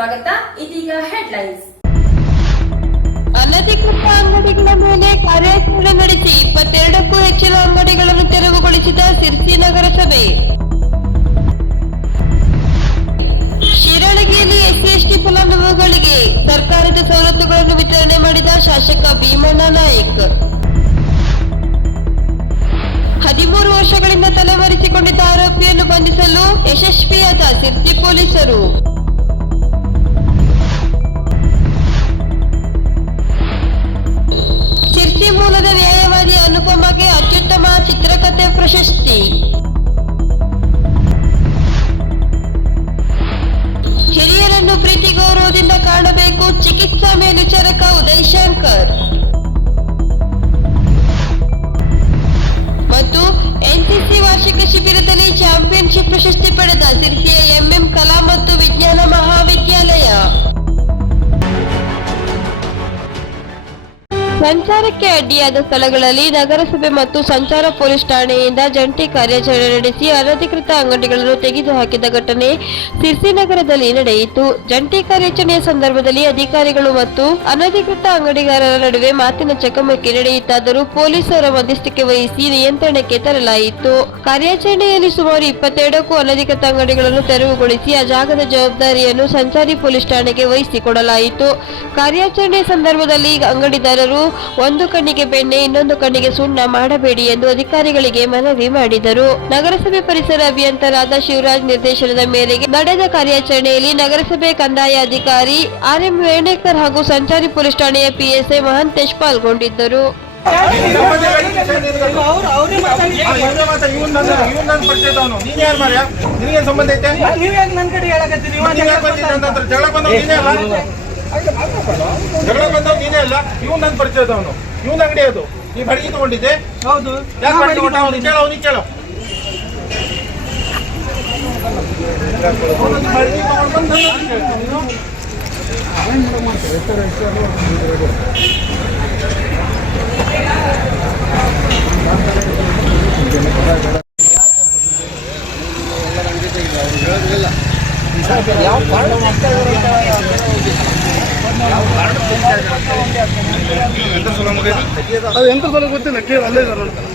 ಸ್ವಾಗತ. ಇದೀಗ ಹೆಡ್ಲೈನ್ಸ್ ಅನಧಿಕೃತ ಅಂಗಡಿಗಳ ಮೇಲೆ ಕಾರ್ಯಾಚರಣೆ ನಡೆಸಿ ಇಪ್ಪತ್ತೆರಡಕ್ಕೂ ಹೆಚ್ಚಿನ ಅಂಗಡಿಗಳನ್ನು ತೆರವುಗೊಳಿಸಿದ ಸಿರ್ಸಿ ನಗರಸಭೆ ಶಿರಳಗಿಯಲ್ಲಿ ಎಸ್ಸಿಎಸ್ಟಿ ಫಲಾನುಭವಿಗಳಿಗೆ ಸರ್ಕಾರದ ಸವಲತ್ತುಗಳನ್ನು ವಿತರಣೆ ಮಾಡಿದ ಶಾಸಕ ಭೀಮಣ್ಣ ನಾಯಕ್. ಹದಿಮೂರು ವರ್ಷಗಳಿಂದ ತಲೆಮರೆಸಿಕೊಂಡಿದ್ದ ಆರೋಪಿಯನ್ನು ಬಂಧಿಸಲು ಯಶಸ್ವಿಯಾದ ಸಿರ್ಸಿ ಪೊಲೀಸರು. ಚಿತ್ರಕಥೆ ಪ್ರಶಸ್ತಿ. ಹಿರಿಯರನ್ನು ಪ್ರೀತಿ ಗೌರವದಿಂದ ಕಾಣಬೇಕು ಚಿಕಿತ್ಸಾ ಮೇಲ್ವಿಚಾರಕ ಉದಯ್ ಶಂಕರ್. ಮತ್ತು ಎನ್ಸಿಸಿ ವಾರ್ಷಿಕ ಶಿಬಿರದಲ್ಲಿ ಚಾಂಪಿಯನ್ಶಿಪ್ ಪ್ರಶಸ್ತಿ ಪಡೆದ ಸಿರ್ಸಿಯ ಎಂಎಂ ಕಲಾ ಮತ್ತು ವಿಜ್ಞಾನ ಮಹಾವಿದ್ಯಾಲಯ. ಸಂಚಾರಕ್ಕೆ ಅಡ್ಡಿಯಾದ ಸ್ಥಳಗಳಲ್ಲಿ ನಗರಸಭೆ ಮತ್ತು ಸಂಚಾರ ಪೊಲೀಸ್ ಠಾಣೆಯಿಂದ ಜಂಟಿ ಕಾರ್ಯಾಚರಣೆ ನಡೆಸಿ ಅನಧಿಕೃತ ಅಂಗಡಿಗಳನ್ನು ತೆಗೆದುಹಾಕಿದ ಘಟನೆ ಸಿರ್ಸಿ ನಗರದಲ್ಲಿ ನಡೆಯಿತು. ಜಂಟಿ ಕಾರ್ಯಾಚರಣೆಯ ಸಂದರ್ಭದಲ್ಲಿ ಅಧಿಕಾರಿಗಳು ಮತ್ತು ಅನಧಿಕೃತ ಅಂಗಡಿಗಾರರ ನಡುವೆ ಮಾತಿನ ಚಕಮಕಿ ನಡೆಯಿತಾದರೂ ಪೊಲೀಸರ ಮಧ್ಯಸ್ಥಿಕೆ ವಹಿಸಿ ನಿಯಂತ್ರಣಕ್ಕೆ ತರಲಾಯಿತು. ಕಾರ್ಯಾಚರಣೆಯಲ್ಲಿ ಸುಮಾರು ಇಪ್ಪತ್ತೆರಡಕ್ಕೂ ಅನಧಿಕೃತ ಅಂಗಡಿಗಳನ್ನು ತೆರವುಗೊಳಿಸಿ ಆ ಜಾಗದ ಜವಾಬ್ದಾರಿಯನ್ನು ಸಂಚಾರಿ ಪೊಲೀಸ್ ಠಾಣೆಗೆ ವಹಿಸಿಕೊಡಲಾಯಿತು. ಕಾರ್ಯಾಚರಣೆ ಸಂದರ್ಭದಲ್ಲಿ ಅಂಗಡಿದಾರರು ಒಂದು ಕಣ್ಣಿಗೆ ಬೆಣ್ಣೆ ಇನ್ನೊಂದು ಕಣ್ಣಿಗೆ ಸುಣ್ಣ ಮಾಡಬೇಡಿ ಎಂದು ಅಧಿಕಾರಿಗಳಿಗೆ ಮನವಿ ಮಾಡಿದರು. ನಗರಸಭೆ ಪರಿಸರ ಅಭಿಯಂತರಾದ ಶಿವರಾಜ್ ನಿರ್ದೇಶನದ ಮೇರೆಗೆ ನಡೆದ ಕಾರ್ಯಾಚರಣೆಯಲ್ಲಿ ನಗರಸಭೆ ಕಂದಾಯ ಅಧಿಕಾರಿ ಆರ್ ಎಂ ವೇಣೇಕರ್ ಹಾಗೂ ಸಂಚಾರಿ ಪೊಲೀಸ್ ಠಾಣೆಯ ಪಿಎಸ್ಐ ಮಹಂತೇಶ್ ಪಾಲ್ಗೊಂಡಿದ್ದರು. ಸಂಬಂಧ ಐತೆ? ಜಗಳ ಬಂದವ್ ನೀನೇ ಅಲ್ಲ? ಇವ್ನ ನನ್ ಪರಿಚಯದವನು ಇವ್ನ ಅಂಗಡಿ ಅದು. ನೀ ಬಾಡಿಗೆ ತಗೊಂಡಿದ್ದೆ. ಹೌದು. ಕೇಳೋ ಅವ್ನಿಗೆ ಕೇಳೋ ಅವನಿಗೆ ಕೇಳ. ಅವನಿಗೆ ಕೇಳ ಅದು ಸಲ ಗೊತ್ತಿಲ್ಲ. ಕೇಳು ಅಲ್ಲೇ ಇದ್ದಾರೆ ನೋಡ್ತಾರೆ.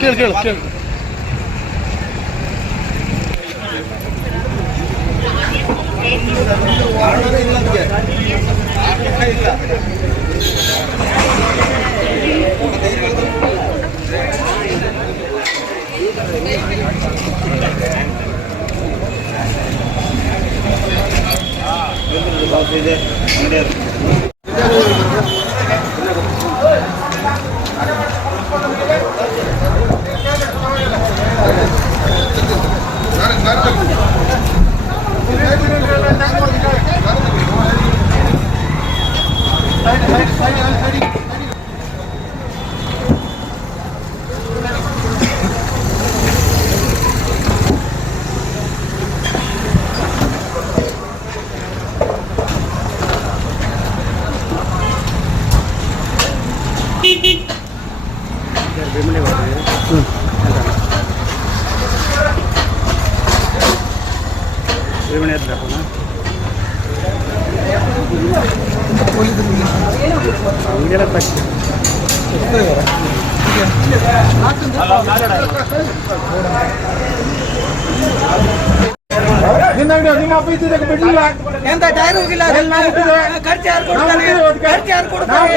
ಕೇಳು ಕೇಳು ಕೇಳು. ನಿನ್ನ আমাদের ஒரு மணி நேரத்தில் போனால் இங்கே பச்சு ಎಂತ ಡೈಲಾಗ್ ಇಲ್ಲ ಖರ್ಚು ಯಾರು ಕೊಡ್ತಾರೆ ಖರ್ಚು ಯಾರು ಕೊಡ್ತಾರೆ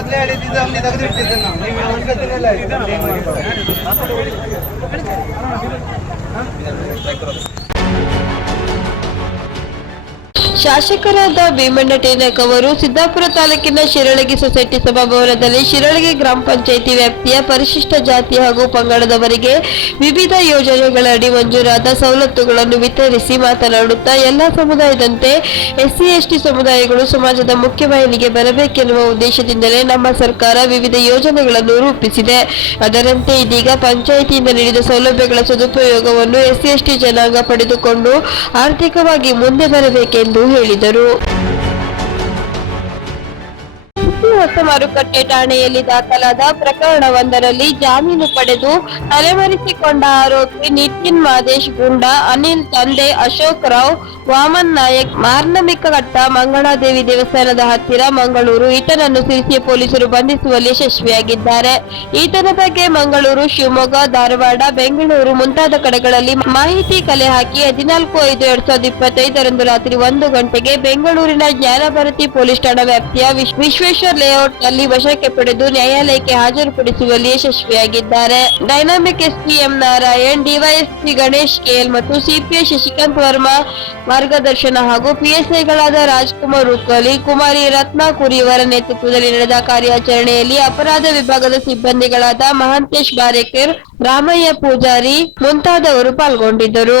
ಮೊದಲೇ ಹೇಳಿದ್ದು ಅಲ್ಲಿ ತೆಗೆದಿಟ್ಟಿದ್ದೆ ನಾವು ನೀವು ಅನ್ಕೋತೀರಲ್ಲ ಶಾಸಕರಾದ ಭೀಮಣ್ಣ ಟೇನಕ್ ಅವರು ಸಿದ್ದಾಪುರ ತಾಲೂಕಿನ ಶಿರಳಗಿ ಸೊಸೈಟಿ ಸಭಾಭವನದಲ್ಲಿ ಶಿರಳಗಿ ಗ್ರಾಮ ಪಂಚಾಯಿತಿ ವ್ಯಾಪ್ತಿಯ ಪರಿಶಿಷ್ಟ ಜಾತಿ ಹಾಗೂ ಪಂಗಡದವರಿಗೆ ವಿವಿಧ ಯೋಜನೆಗಳಡಿ ಮಂಜೂರಾದ ಸವಲತ್ತುಗಳನ್ನು ವಿತರಿಸಿ ಮಾತನಾಡುತ್ತಾ ಎಲ್ಲ ಸಮುದಾಯದಂತೆ ಎಸ್ಸಿ, ಎಸ್ಟಿ ಸಮುದಾಯಗಳು ಸಮಾಜದ ಮುಖ್ಯವಾಹಿನಿಗೆ ಬರಬೇಕೆನ್ನುವ ಉದ್ದೇಶದಿಂದಲೇ ನಮ್ಮ ಸರ್ಕಾರ ವಿವಿಧ ಯೋಜನೆಗಳನ್ನು ರೂಪಿಸಿದೆ. ಅದರಂತೆ ಇದೀಗ ಪಂಚಾಯಿತಿಯಿಂದ ನೀಡಿದ ಸೌಲಭ್ಯಗಳ ಸದುಪಯೋಗವನ್ನು ಎಸ್ಸಿ, ಎಸ್ಟಿ ಜನಾಂಗ ಪಡೆದುಕೊಂಡು ಆರ್ಥಿಕವಾಗಿ ಮುಂದೆ ಬರಬೇಕೆಂದು ಹೇಳಿದರು. ಹೊಸ ಮಾರುಕಟ್ಟೆ ಠಾಣೆಯಲ್ಲಿ ದಾಖಲಾದ ಪ್ರಕರಣವೊಂದರಲ್ಲಿ ಜಾಮೀನು ಪಡೆದು ತಲೆಮರೆಸಿಕೊಂಡ ಆರೋಪಿ ನಿತಿನ್ ಮಾದೇಶ್ ಗುಂಡ, ಅನಿಲ್ ತಂದೆ ಅಶೋಕ್ ರಾವ್ ವಾಮನ್ ನಾಯಕ್ ಮಾರ್ನಮಿಕ ಘಟ್ಟ ಮಂಗಳಾದೇವಿ ದೇವಸ್ಥಾನದ ಹತ್ತಿರ ಮಂಗಳೂರು. ಈತನನ್ನು ಸಿರಿಸಿ ಪೊಲೀಸರು ಬಂಧಿಸುವಲ್ಲಿ ಯಶಸ್ವಿಯಾಗಿದ್ದಾರೆ. ಈತನ ಬಗ್ಗೆ ಮಂಗಳೂರು, ಶಿವಮೊಗ್ಗ, ಧಾರವಾಡ, ಬೆಂಗಳೂರು ಮುಂತಾದ ಕಡೆಗಳಲ್ಲಿ ಮಾಹಿತಿ ಕಲೆ ಹಾಕಿ ಹದಿನಾಲ್ಕು ಐದು ಎರಡ್ ಸಾವಿರದ ಇಪ್ಪತ್ತೈದರಂದು ರಾತ್ರಿ ಒಂದು ಗಂಟೆಗೆ ಬೆಂಗಳೂರಿನ ಜ್ಞಾನಭಾರತಿ ಪೊಲೀಸ್ ಠಾಣಾ ವ್ಯಾಪ್ತಿಯ ವಿಶ್- ವಿಶ್ವೇಶ್ವರ್ ಲೇಔಟ್ನಲ್ಲಿ ವಶಕ್ಕೆ ಪಡೆದು ನ್ಯಾಯಾಲಯಕ್ಕೆ ಹಾಜರುಪಡಿಸುವಲ್ಲಿ ಯಶಸ್ವಿಯಾಗಿದ್ದಾರೆ. Dynamic SP M Narayan, DYSP Ganesh KL ಮತ್ತು ಸಿಪಿಐ ಶಶಿಕಾಂತ್ ವರ್ಮಾ ಮಾರ್ಗದರ್ಶನ ಹಾಗೂ ಪಿಎಸ್ಐಗಳಾದ ರಾಜ್ಕುಮಾರ್ ಉಕ್ಕಲಿ ಕುಮಾರಿ ರತ್ನ ಕುರಿಯವರ ನೇತೃತ್ವದಲ್ಲಿ ನಡೆದ ಕಾರ್ಯಾಚರಣೆಯಲ್ಲಿ ಅಪರಾಧ ವಿಭಾಗದ ಸಿಬ್ಬಂದಿಗಳಾದ ಮಹಂತೇಶ್ ಬಾರೇಕರ್, ರಾಮಯ್ಯ ಪೂಜಾರಿ ಮುಂತಾದವರು ಪಾಲ್ಗೊಂಡಿದ್ದರು.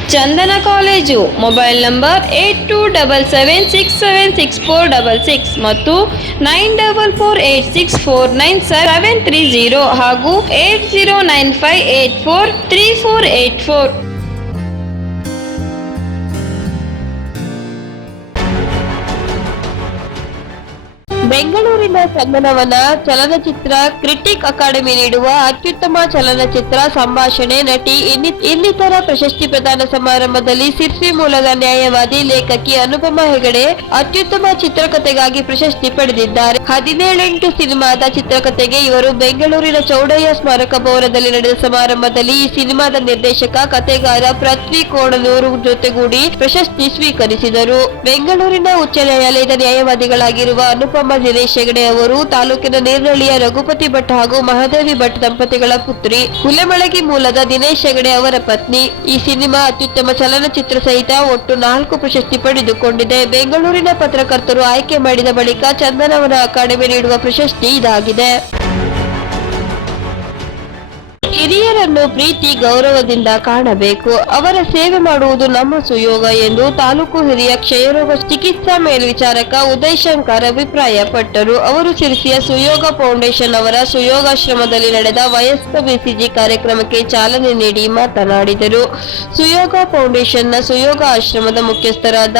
Chandana college mobile number eight two double seven six seven six four double six ಮತ್ತು nine double four eight six four nine seven three zero ಹಾಗೂ eight zero nine five eight four three four eight four. ಬೆಂಗಳೂರಿನ ಸಂಗನವನ ಚಲನಚಿತ್ರ critic academy ನೀಡುವ ಅತ್ಯುತ್ತಮ ಚಲನಚಿತ್ರ ಸಂಭಾಷಣೆ ನಟಿ ಇನ್ನಿ- ಇನ್ನಿತರ ಪ್ರಶಸ್ತಿ ಪ್ರದಾನ ಸಮಾರಂಭದಲ್ಲಿ ಸಿರ್ಸಿ ಮೂಲದ ನ್ಯಾಯವಾದಿ ಲೇಖಕಿ ಅನುಪಮಾ ಹೆಗಡೆ ಅತ್ಯುತ್ತಮ ಚಿತ್ರಕಥೆಗಾಗಿ ಪ್ರಶಸ್ತಿ ಪಡೆದಿದ್ದಾರೆ. ಹದಿನೇಳೆಂಟು ಸಿನಿಮಾದ ಚಿತ್ರಕಥೆಗೆ ಇವರು ಬೆಂಗಳೂರಿನ ಚೌಡಯ್ಯ ಸ್ಮಾರಕ ಭವನದಲ್ಲಿ ನಡೆದ ಸಮಾರಂಭದಲ್ಲಿ ಈ ಸಿನಿಮಾದ ನಿರ್ದೇಶಕ, ಕಥೆಗಾರ ಪೃಥ್ವಿ ಕೋಣನೂರು ಜೊತೆಗೂಡಿ ಪ್ರಶಸ್ತಿ ಸ್ವೀಕರಿಸಿದರು. ಬೆಂಗಳೂರಿನ ಉಚ್ಚ ನ್ಯಾಯಾಲಯದ ನ್ಯಾಯವಾದಿಗಳಾಗಿರುವ ಅನುಪಮ ದಿನೇಶ್ ಹೆಗಡೆ ಅವರು, ತಾಲೂಕಿನ ನೇರ್ನಳ್ಳಿಯ ರಘುಪತಿ ಭಟ್ ಹಾಗೂ ಮಹಾದೇವಿ ಭಟ್ ದಂಪತಿಗಳ ಪುತ್ರಿ ಹುಲೆಮಳಗಿ ಮೂಲದ ದಿನೇಶ್ ಹೆಗಡೆ ಅವರ ಪತ್ನಿ. ಈ ಸಿನಿಮಾ ಅತ್ಯುತ್ತಮ ಚಲನಚಿತ್ರ ಸಹಿತ ಒಟ್ಟು ನಾಲ್ಕು ಪ್ರಶಸ್ತಿ ಪಡೆದುಕೊಂಡಿದೆ. ಬೆಂಗಳೂರಿನ ಪತ್ರಕರ್ತರು ಆಯ್ಕೆ ಮಾಡಿದ ಬಳಿಕ ಚಂದನವನ ಅಕಾಡೆಮಿ ನೀಡುವ ಪ್ರಶಸ್ತಿ ಇದಾಗಿದೆ. ಹಿರಿಯರನ್ನು ಪ್ರೀತಿ, ಗೌರವದಿಂದ ಕಾಣಬೇಕು. ಅವರ ಸೇವೆ ಮಾಡುವುದು ನಮ್ಮ ಸುಯೋಗ ಎಂದು ತಾಲೂಕು ಹಿರಿಯ ಕ್ಷಯರೋಗ ಚಿಕಿತ್ಸಾ ಮೇಲ್ವಿಚಾರಕ ಉದಯ್ ಶಂಕರ್ ಅಭಿಪ್ರಾಯಪಟ್ಟರು. ಅವರು ಸಿರಿಸಿಯ ಸುಯೋಗ ಫೌಂಡೇಶನ್ ಅವರ ಸುಯೋಗಾಶ್ರಮದಲ್ಲಿ ನಡೆದ ವಯಸ್ಕ ಬಿಸಿಜಿ ಕಾರ್ಯಕ್ರಮಕ್ಕೆ ಚಾಲನೆ ನೀಡಿ ಮಾತನಾಡಿದರು. ಸುಯೋಗ ಫೌಂಡೇಶನ್ನ ಸುಯೋಗ ಆಶ್ರಮದ ಮುಖ್ಯಸ್ಥರಾದ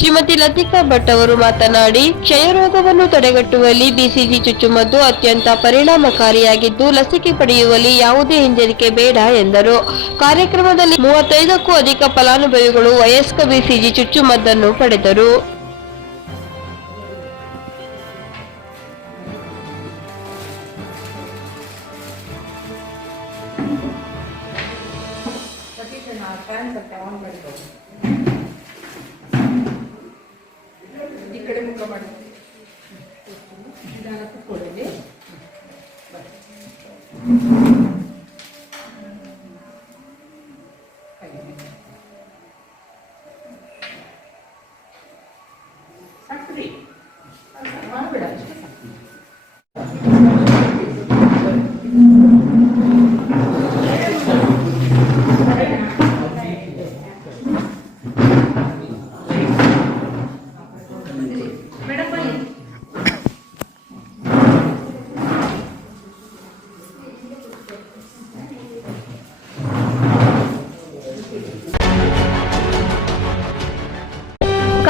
ಶ್ರೀಮತಿ ಲತಿಕಾ ಭಟ್ ಅವರು ಮಾತನಾಡಿ, ಕ್ಷಯರೋಗವನ್ನು ತಡೆಗಟ್ಟುವಲ್ಲಿ ಬಿಸಿಜಿ ಚುಚ್ಚುಮದ್ದು ಅತ್ಯಂತ ಪರಿಣಾಮಕಾರಿಯಾಗಿದ್ದು, ಲಸಿಕೆ ಪಡೆಯುವಲ್ಲಿ ಯಾವುದೇ ಹಿಂಜರಿಕೆ ಬೇಡ ಎಂದರು. ಕಾರ್ಯಕ್ರಮದಲ್ಲಿ ಮೂವತ್ತೈದಕ್ಕೂ ಅಧಿಕ ಫಲಾನುಭವಿಗಳು ವಯಸ್ಕ ಬಿಸಿಜಿ ಚುಚ್ಚುಮದ್ದನ್ನು ಪಡೆದರು.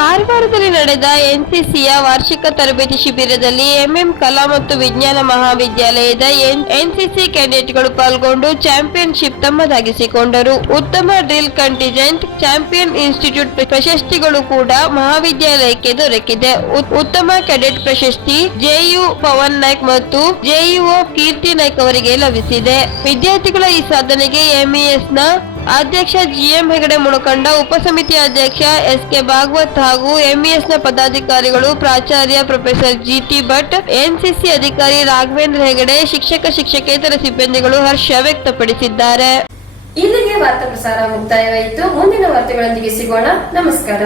ಕಾರವಾರದಲ್ಲಿ ನಡೆದ ಎನ್ಸಿಸಿಯ ವಾರ್ಷಿಕ ತರಬೇತಿ ಶಿಬಿರದಲ್ಲಿ ಎಂಎಂ ಕಲಾ ಮತ್ತು ವಿಜ್ಞಾನ ಮಹಾವಿದ್ಯಾಲಯದ ಎನ್ಸಿಸಿ ಕ್ಯಾಡೆಟ್ಗಳು ಪಾಲ್ಗೊಂಡು ಚಾಂಪಿಯನ್ಶಿಪ್ ತಮ್ಮದಾಗಿಸಿಕೊಂಡರು. ಉತ್ತಮ ಡ್ರಿಲ್ ಕಂಟಿಜೆಂಟ್ ಚಾಂಪಿಯನ್ ಇನ್ಸ್ಟಿಟ್ಯೂಟ್ ಪ್ರಶಸ್ತಿಗಳು ಕೂಡ ಮಹಾವಿದ್ಯಾಲಯಕ್ಕೆ ದೊರಕಿದೆ. ಉತ್- ಉತ್ತಮ ಕೆಡೆಟ್ ಪ್ರಶಸ್ತಿ ಜೆಯು ಪವನ್ ನಾಯ್ಕ್ ಮತ್ತು ಜೆಯುಒ ಕೀರ್ತಿ ನಾಯ್ಕ್ ಅವರಿಗೆ ಲಭಿಸಿದೆ. ವಿದ್ಯಾರ್ಥಿಗಳ ಈ ಸಾಧನೆಗೆ ಎಂಇಎಸ್ನ ಅಧ್ಯಕ್ಷ ಜಿಎಂ ಹೆಗಡೆ ಮುಣಕಂಡ ಉಪಸಮಿತಿ ಅಧ್ಯಕ್ಷ ಎಸ್ ಕೆ ಭಾಗವತ್ ಹಾಗೂ ಎಂಇಎಸ್ನ ಪದಾಧಿಕಾರಿಗಳು ಪ್ರಾಚಾರ್ಯ ಪ್ರೊಫೆಸರ್ ಜಿಟಿ ಭಟ್, ಎನ್ಸಿಸಿ ಅಧಿಕಾರಿ ರಾಘವೇಂದ್ರ ಹೆಗಡೆ, ಶಿಕ್ಷಕ ಶಿಕ್ಷಕೇತರ ಸಿಬ್ಬಂದಿಗಳು ಹರ್ಷ ವ್ಯಕ್ತಪಡಿಸಿದ್ದಾರೆ. ಇಲ್ಲಿಗೆ ವಾರ್ತಾ ಪ್ರಸಾರ ಮುಕ್ತಾಯವಾಯಿತು. ಮುಂದಿನ ವಾರ್ತೆಗಳೊಂದಿಗೆ ಸಿಗೋಣ. ನಮಸ್ಕಾರ.